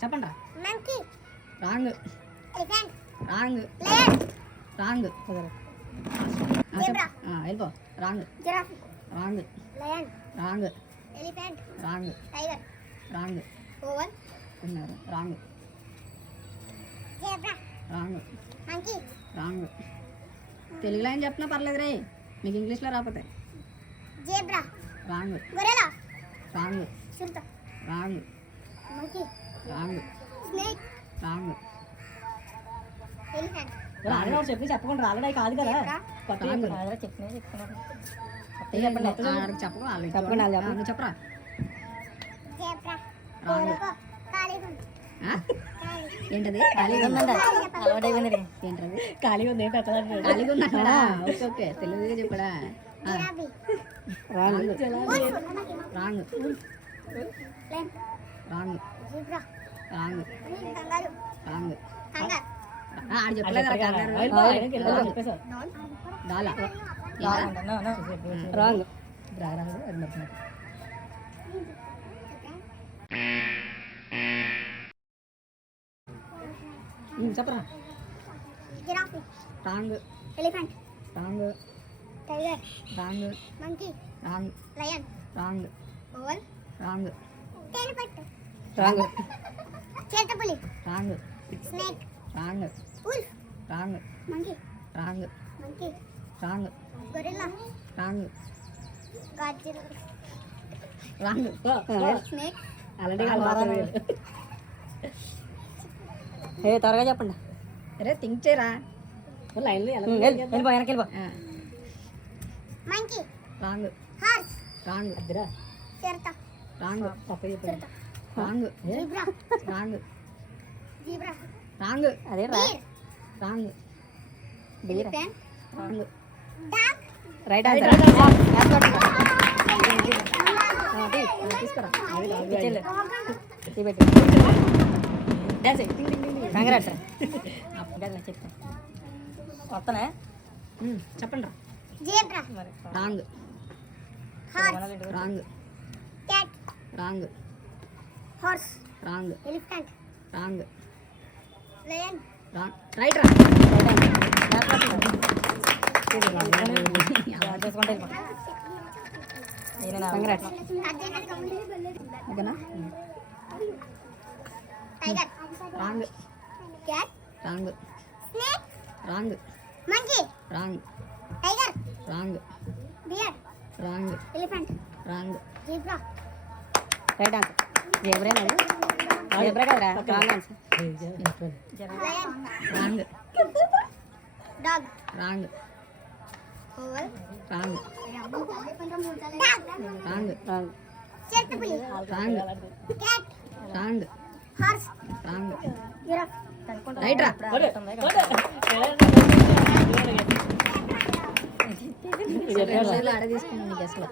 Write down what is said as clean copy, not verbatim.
చెప్పండి monkey wrong elephant wrong lion wrong Zebra. వెళ్ళిపో wrong giraffe wrong lion wrong elephant wrong tiger wrong owl ఉన్నారు wrong zebra wrong monkey wrong తెలుగులో ఏం చెప్తున్నా పర్లేదు రే మీకు ఇంగ్లీష్లో రాకపోతే జెబ్రా రాంగ్ గొరిల్లా రాంగ్ చిరుత wrong monkey wrong snake wrong elephant చెప్పకుండా రాలడే కాదు కదా రాంగ్ చెప్పండి చెప్పకు వాళ్ళకి చెప్పండి, వాళ్ళు చెప్పండి. నువ్వు చెప్పరా జెబ్రా రాంగ్ ఖాళీగా ఉంది ఆ? ఖాళీ ఏంటది ఖాళీగా ఉందండి అలవాటైపోయింది ఏంటది ఖాళీగా ఉంది పెట్టాలి ఖాళీగా ఉన్నాడా ఓకే ఓకే తెలుగుగా చెప్పడా giraffe wrong wolf wrong lion wrong zebra wrong kangaroo wrong kangaroo ఆడు చెప్పలేదు చెప్పేసా డాలా రాంగ్ చెప్పరా giraffe wrong elephant wrong tiger wrong monkey wrong lion wrong owl wrong తేలుపట్టు రాంగ్ చేతపులి wrong snake wrong wolf wrong monkey wrong monkey wrong gorilla wrong Godzilla wrong snake already ఏ త్వరగా చెప్పండి అరే థింక్ చేయరా లైన్లో వెళ్ళిపో వెనక్కి వెళ్ళిపో మంకీ రాంగ్ హార్స్ రాంగ్ అద్దరా చిరుత రాంగ్ తప్ప చెప్పండి wrong zebra wrong zebra wrong అదే రా deer wrong elephant wrong dog right answer తీసుకురా కంగ్రాట్స్ చెప్తా వస్తానే చెప్పండి రా zebra wrong horse wrong cat wrong horse wrong elephant wrong lion wrong right రా చేసుకుంటే కంగ్రాట్స్ ఓకేనా tiger wrong cat wrong snake wrong monkey wrong tiger wrong bear wrong elephant wrong zebra right answer zebra zebra కదరా wrong answer lion wrong dog wrong owl wrong dog wrong wrong చేతపులి wrong cat wrong horse wrong giraffe right రా ఆడ తీసుకున్నాను నీకు అసలు